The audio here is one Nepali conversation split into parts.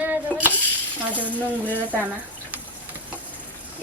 हजुर नुङ्ग्रे र चाना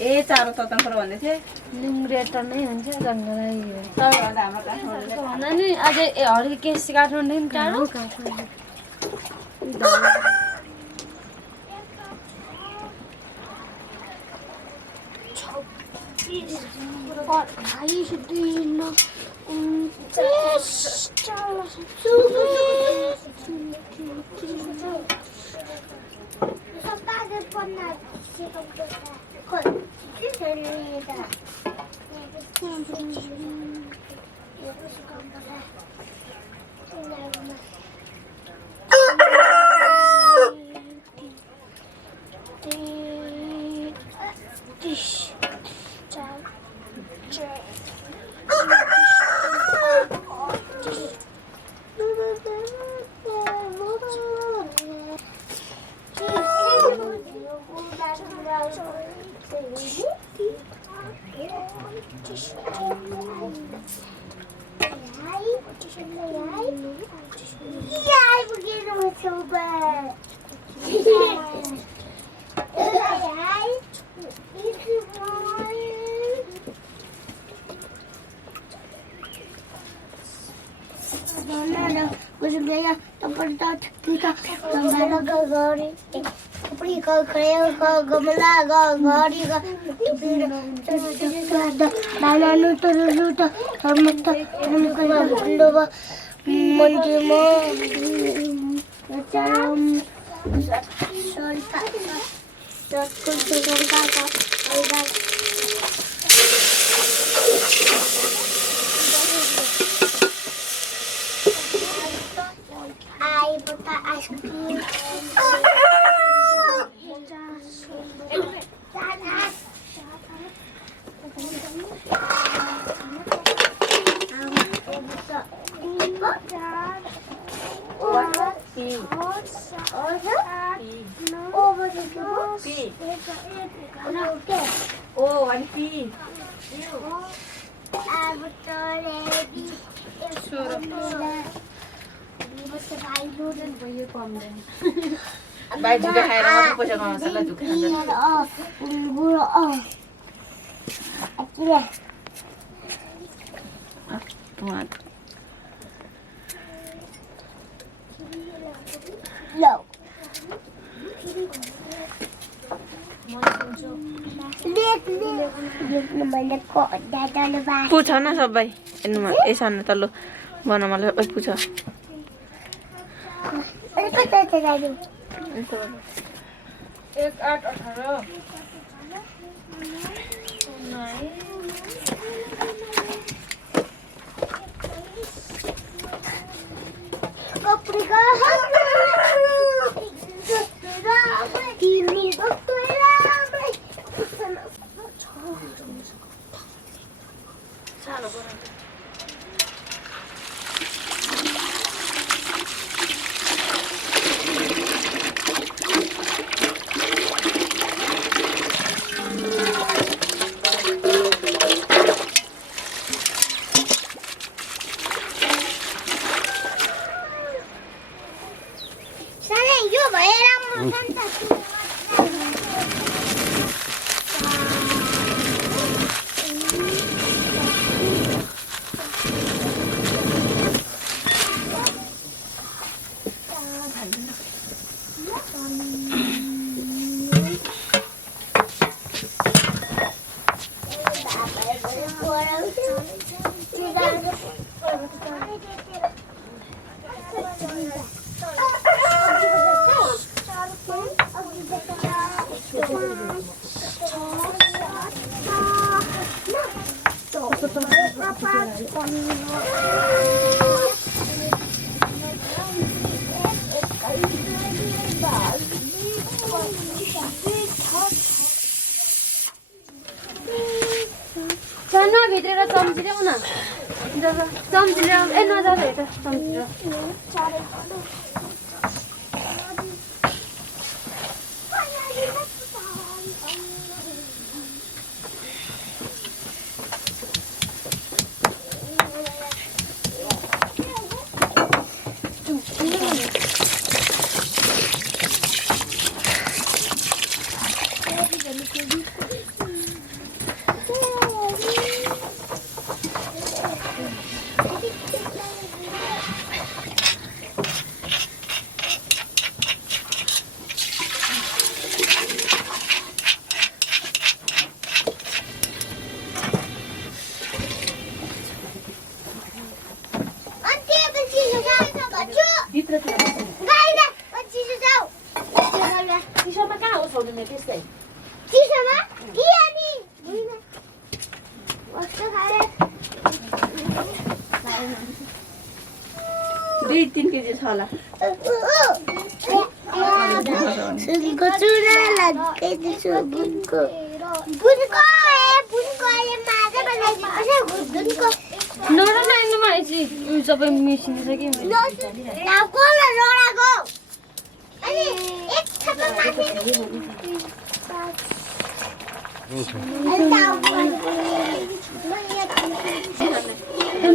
ए चारो तताङ्कर भन्दै थिएँ नुङ्ग्रे त नै हुन्छ जङ्गलै सबैभन्दा हाम्रो भन्दा नि अझै हर्की केस काठमाडौँ टाढो बाई झुका खाएर मात्रै पैसा कमाउँछ ल झुका पुछ न सबै हेर्नुमा यसो तल्लो बनाउनुलाई सबै पुछ एक 8 18 भित्र चम्ची ल्याउ न चम्ची ल्याउ ए नजाँदा हेर चम्ची चिसोमा कहाँ हो छोड्ने त्यस्तै दुई 3 केजी छ होला नराम्रो आएपछि सबै मिसिसक्यो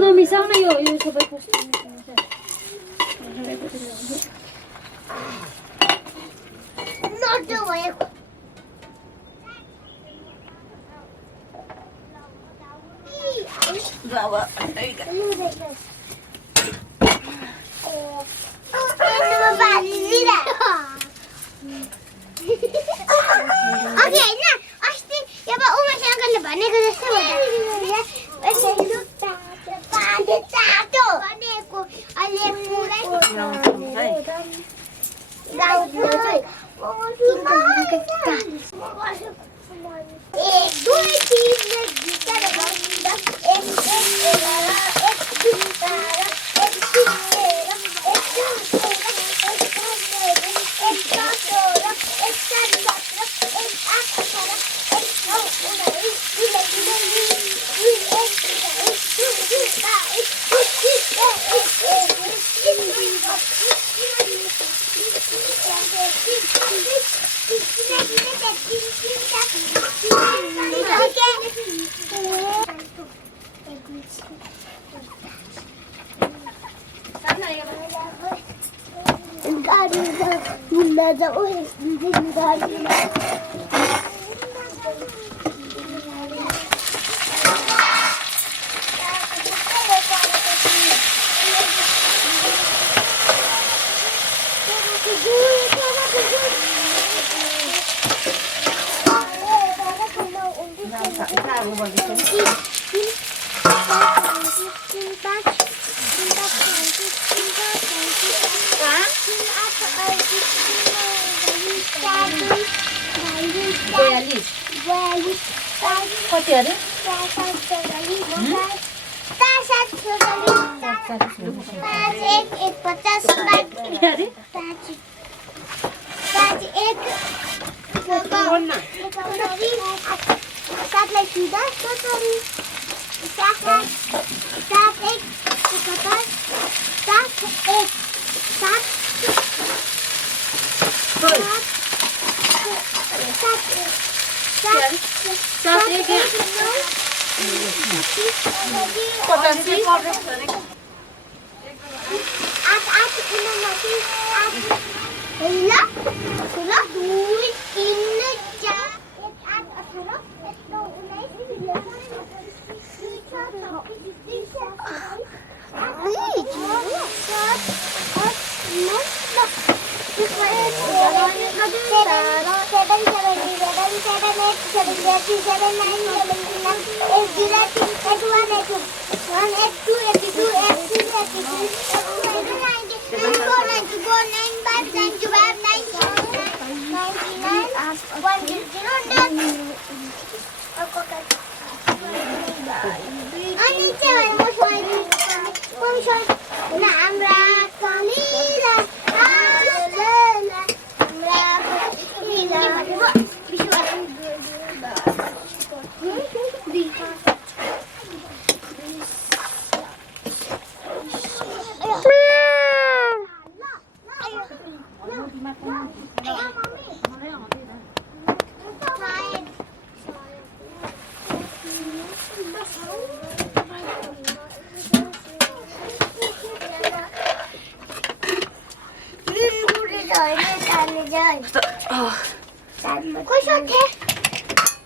नमिसाउन यो सबै भनेको जस्तो कति अरे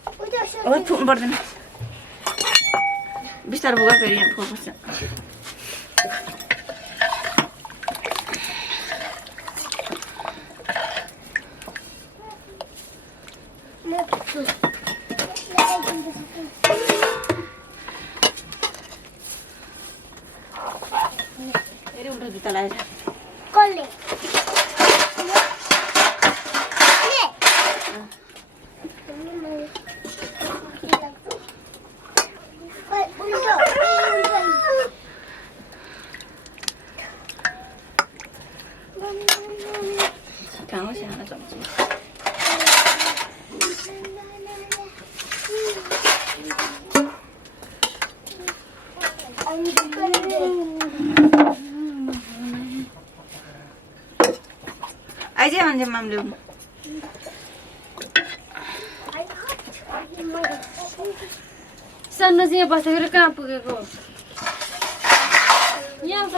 ओ फुक्नु पर्दैन बिस्तारो भोगा फेरि यहाँ फुक्नुपर्छ फेरि उल्टो जुत्ता लगाएर कसले ठाउँमा सानो चम्ची आइज मान्छे माम ल्याउनु सानो चाहिँ यहाँ बसेर कहाँ पुगेको यहाँ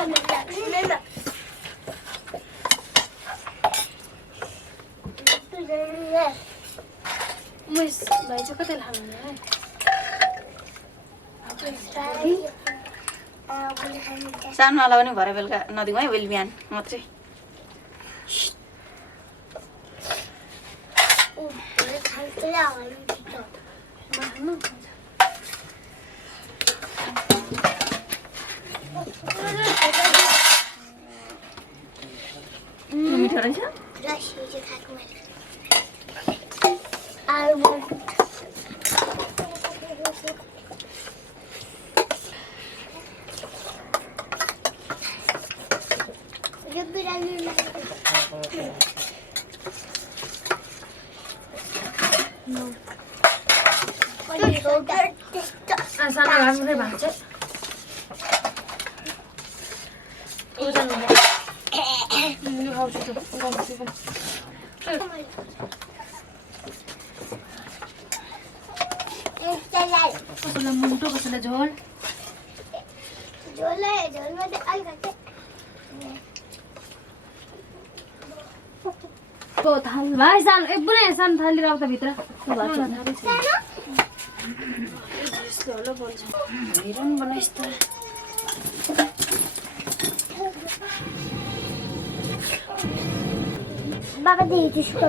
भाइ चाहिँ कतै लाग्नु है सानोवाला पनि भरे बेलुका नदिउँ है बेलु बिहान मात्रै मिठो रहेछ सानो राम्रै भएको छ कसैलाई मुन्टो कसैलाई झोल थाल भाइ सानो एक पुरै सानो थाली राख्दा भित्र बाबा देखि त्यसको